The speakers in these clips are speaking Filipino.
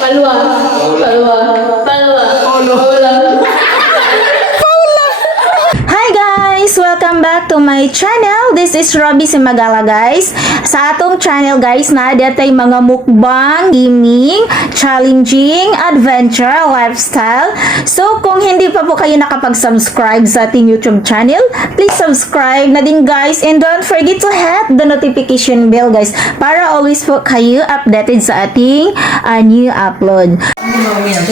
Palwa. Palwa. Palwa. Paula. Hi guys! Welcome back to my channel. This is Robby Simagala guys. Sa atong channel guys, naada tay mga mukbang, gaming, challenging, adventure, lifestyle. So kung hindi pa po kayo nakapag-subscribe sa ating YouTube channel, please subscribe na din guys, and don't forget to hit the notification bell guys para always po kayo updated sa ating new upload.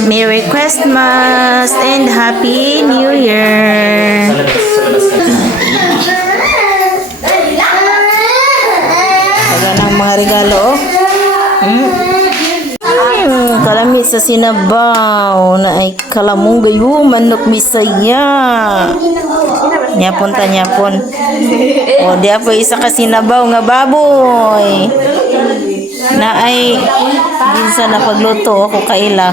Merry Christmas and Happy New Year! Wala ng mga regalo, oh. Kalamit sa sinabaw na ay kalamong gayo, manok Bisaya. Nyapon ta nyapon. O, di po isa ka sinabaw nga baboy. Na ay, ginsa na pagluto ako kaila.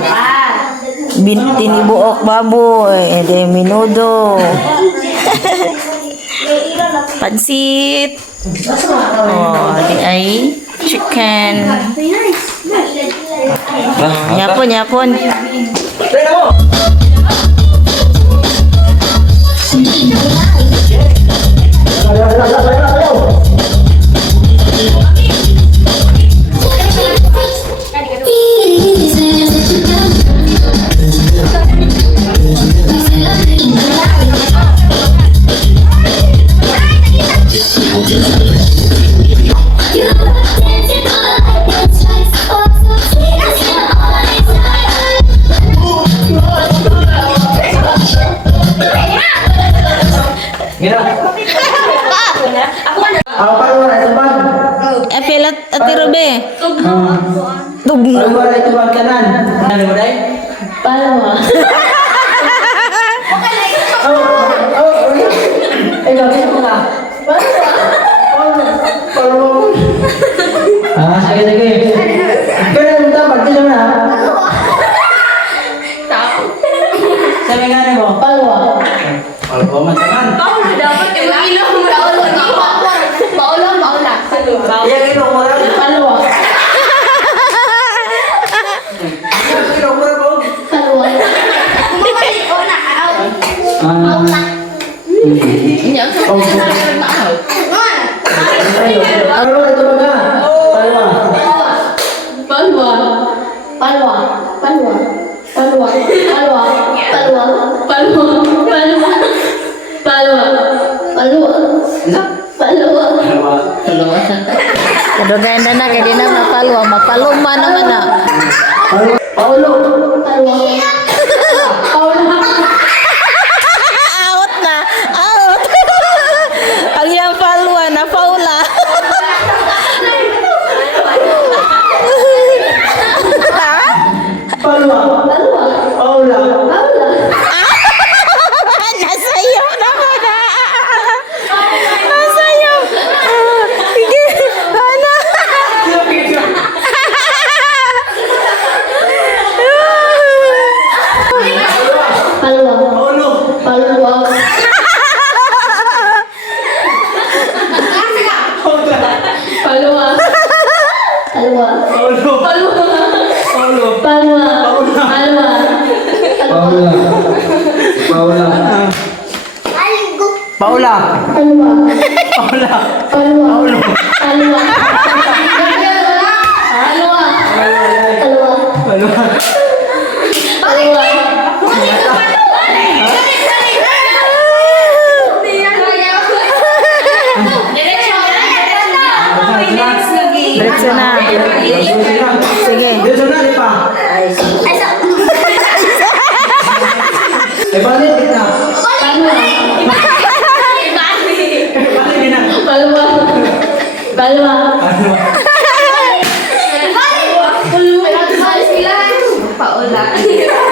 Tinibuok baboy, de minudo. Pansit. Oh, di ay chicken. Nyapon, nyapon. Apelat ati Robe. Tugno. Palwa. Kudu ganda na kay dina mapaluma naman na. Out na, out. Ang yang palwa na Paula. Nasayo naman na. Nasayo. Sige, ana. Diretso na. Sige.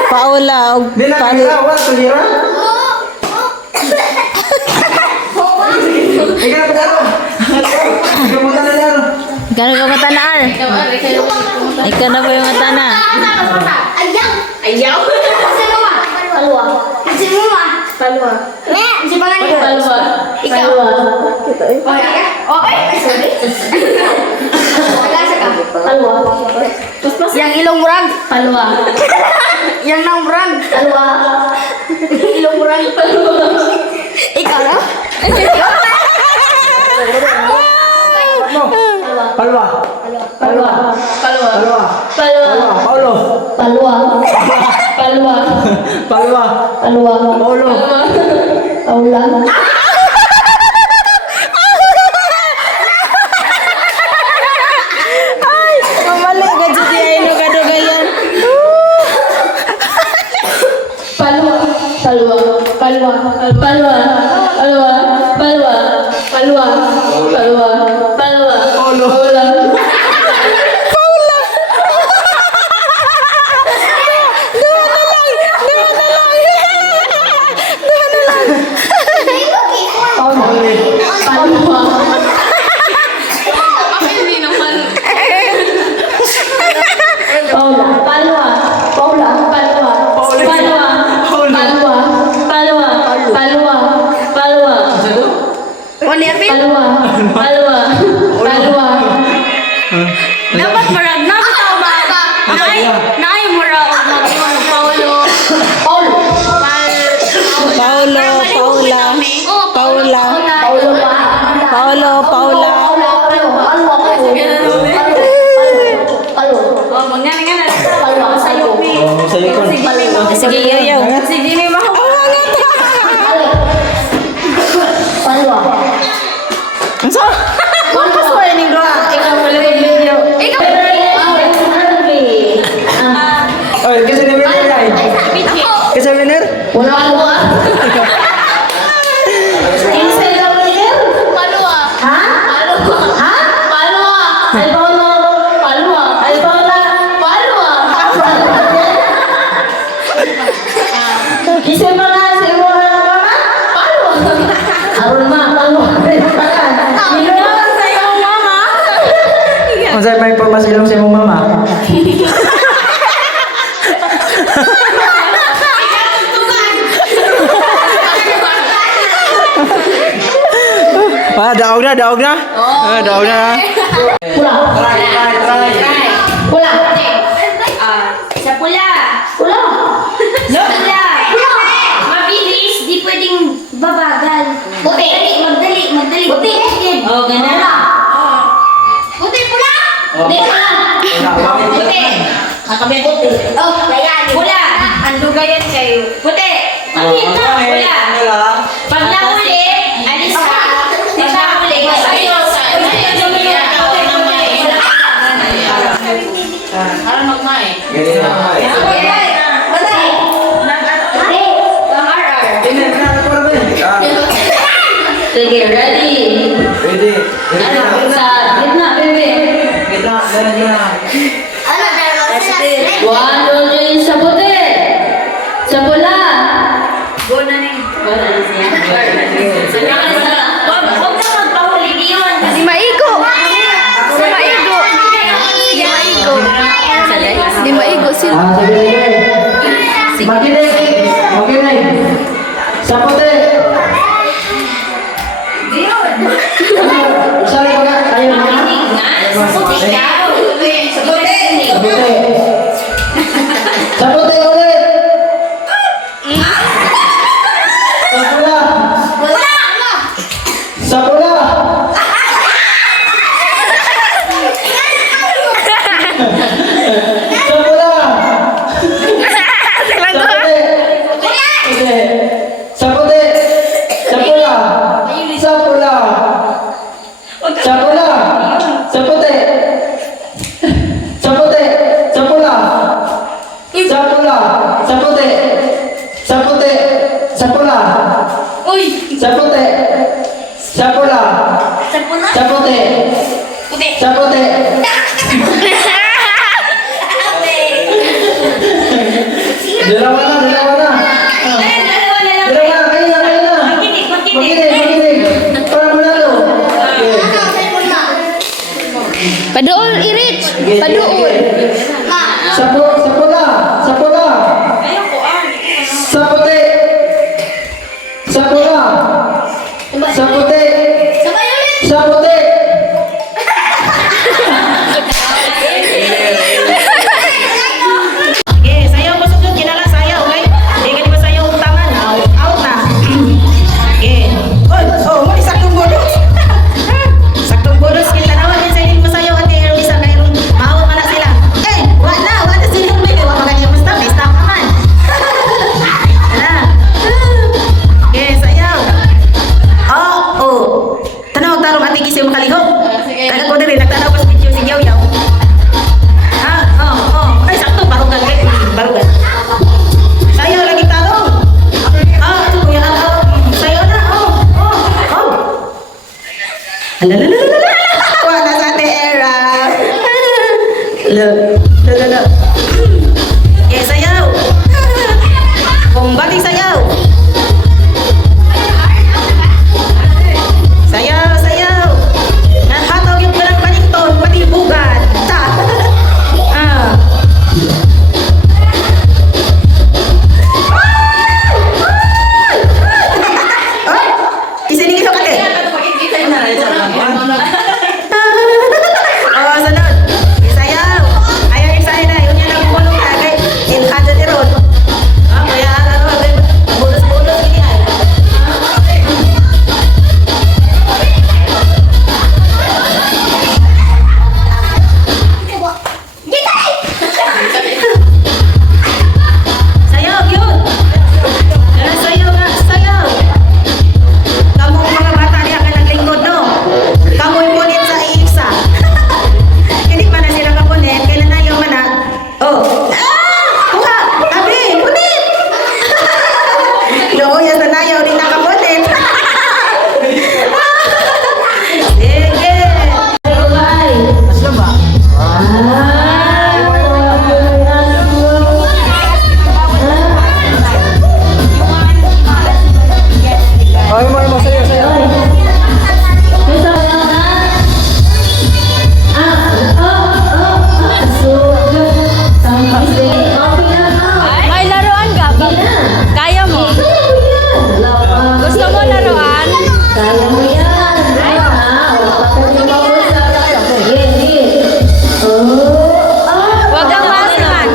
Paula. Ikaw na ba matanar? Ikaw na ba yung matana? Ayaw. Palwa. Palwa. Si pangalan Palwa. Ikaw. Okay. Sorry. Palwa. Yang ilong murag. Palwa. Yang nang murag. Palwa. Ilong murag. Ikaw na? Palwa. Palwa. Palwa. Palwa. Paulo. Palwa. Palwa. Palwa. Palwa. Paulo. Paula. Mali gadyo di ay no gadugayan. Palwa. Palwa. Palwa. Palwa. Palwa. Palwa. Palwa. Palwa. Palwa. Paulo. Paula. Palwa. Paula. Palwa. Paula. Palwa. Palwa. Palwa. Palwa. Palwa. Palwa. Wala yapin? Palwa. Palwa. Palwa. Dapat murag na bitaw ba? Naay murag Paulo. Paulo. Paula. Paula. Paulo pa. Paula. Paula. Oh, mangyan nga na. Palwa. Sayo pi. Sa'yo ko. Sige, yaw. Sige ni mo. Palwa. So, kung kasuwa ning doa, ikaw wala yung video. Ikaw. Oy, kasi na winner ay. Kasi winner? Palwa. Kinsa daw leader? Palwa. Ha? Palwa. Ha? Palwa. Ay Paulo. Palwa. Ay Paula. Palwa. Kinsa ba nga si mama? Palwa. Aron ma, Palwa. Palwa sa iyong mama. Ang sa'yo pa informasi lang sa imong mama. Daog na. Daog na. Pula. Pula. Sa pula. Pula. Pula. Mabilis, di pwedeng babagal. Puti. Magdali. Puti. Oh, ganun. Puti pula. Puti pula. Puti. Kakabi puti. Oh, kaya pula. Ang dugayan kayo. Puti. Pula. Pag nahuli, alis ka. Pag nahuli, ayos. Para magmay. Sige, ready. Ready. Sa gitna, baby. One, two, three, sa puti. Sa pula. Go na rin. Huwag ka magpahuli diyon. Si Maigo. Di maigo sila. Makinig. Sa puti. Sorry ko nga. Kayo na. Puti ka. Sa puti. Sa puti ulit. Sa pula. Sa pula. Sa pula. Sa puti. Sa pula. Sa pula. Sa pula. Sa puti. Sa puti. Sa pula. Sa pula. Sa puti. Sa puti. Sa pula. Uy! Sa puti. Sa pula. Sa pula? Sa puti. Puti. Sa puti. Dalawa na. Dalawa na lang. Dalawa na. Kayo na. Makinig. Makinig. Para mo na to. Paduol, Irich. Paduol. Sa pula. Sa pula. Sa puti. Sa pula. Sa puti. Sabay ulit. Sa puti. Okay, sayaw. Kumbating sayaw. Sayaw, sayaw. Nahatog yung palang panington, patibugan. Ta. Ah. Oh, isinigil ka din. Oh, sunod. Isayaw. Ayaw isayaw na. Yun yan ang kulong ka. Kay Ilhada ni Ron. Kaya ano, bonus-bonus ini ay. Sayaw, yun. Yan, sayaw nga, sayaw. Kamu mga bata niya ka naglingkod, no? Kamu punit sa iisa. Hindi pa na sila kapunit. Kailan na yung mana? Oh. Kuha! Abi! Punit! No, yan na nayaw. Di na kapunit. Sige. Ay, mo sayo, sayo. May laruan ka ba? Kaya mo? Gusto mo laruan? Kaya mo yan. Huwag kang maasiman.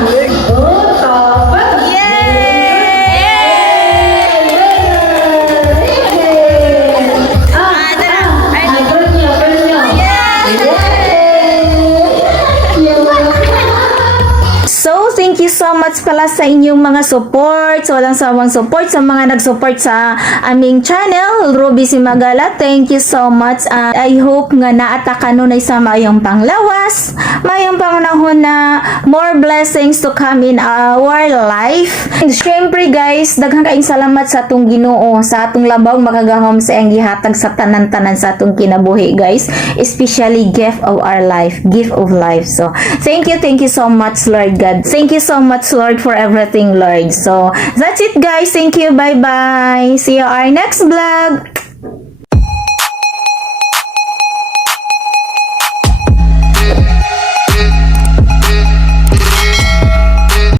So, thank you so much pala sa inyong mga support. So, walang sawang support sa mga nag-support sa aming channel, Ruby Simagala. Thank you so much. And I hope nga naataka nun ay sa mayong panglawas, mayong pangunahon na more blessings to come in our life. And syempre guys, daghang kaayong salamat sa atong Ginoo, sa atong labaw makagahom sa ang gihatag sa tanan-tanan sa atong kinabuhi guys. Especially gift of our life, gift of life. So, thank you so much Lord God. Thank you so much Lord for everything Lord. So, that's it guys. Thank you. Bye-bye. See you our next vlog.